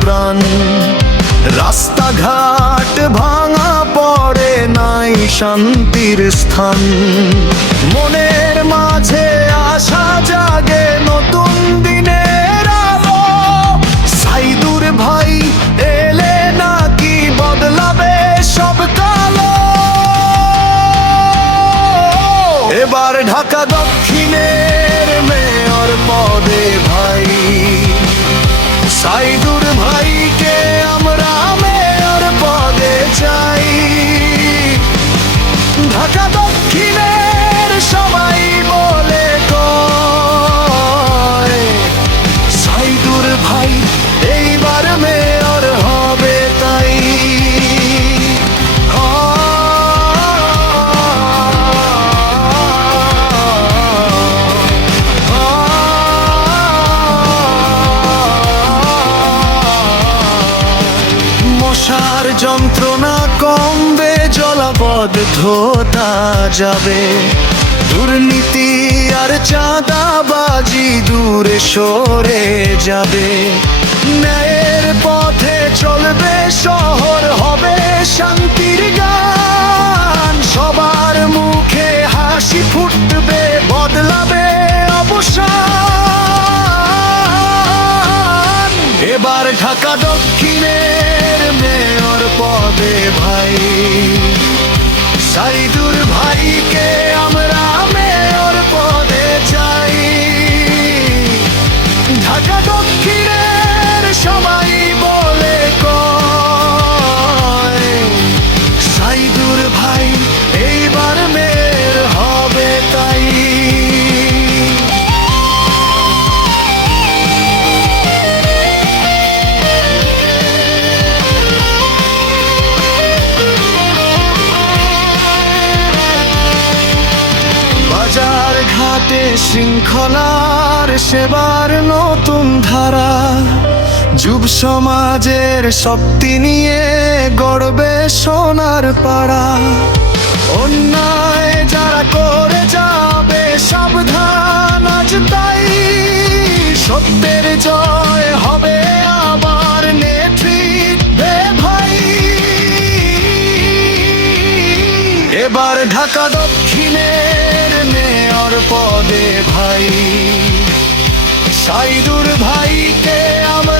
প্রাণ। রাস্তাঘাট ভাঙা পড়ে, নাই শান্তির স্থান। মনের মাঝে আশা জাগে নতুন দিনের আলো। সাইদুর ভাই এলে নাকি বদলাবে সব কালো। এবার ঢাকা দক্ষিণের মেয়র পদে ভাই সাইদুর ভাইকে আমরা মেয়র পদে চাই। ঢাকা দক্ষিণের সবাই বলে কয় সাইদুর ভাই এইবার মেয়র হবে তাই। মশার যন্ত্রণা কমবে, জলাবদ্ধতা যাবে। দুর্নীতি আর চাঁদাবাজি দূরে সরে যাবে। ন্যায়ের পথে চলবে শহর, হবে শান্তির গান। সবার মুখে হাসি ফুটবে, বদলাবে অবসান। এবার ঢাকা দক্ষিণের মেয়র পদে ভাই সাইদুর ভাইকে আমরা মেয়র পদে চাই। ঢাকা দক্ষিণের সবাই বলে কয় সাইদুর ভাই এইবার মেয়র হবে তাই। বাজার ঘাটে শৃঙ্খলার সেবার নতুন ধারা। যুব সমাজের শক্তি নিয়ে গড়বে সোনার পাড়া। অন্যায় যারা করে যাবে সাবধান আজ তাই। সত্যের জয় হবে আবার, নেতৃত্বে ভাই। এবার ঢাকা দক্ষিণের মেয়র পদে ভাই সাইদুর ভাইকে আমরা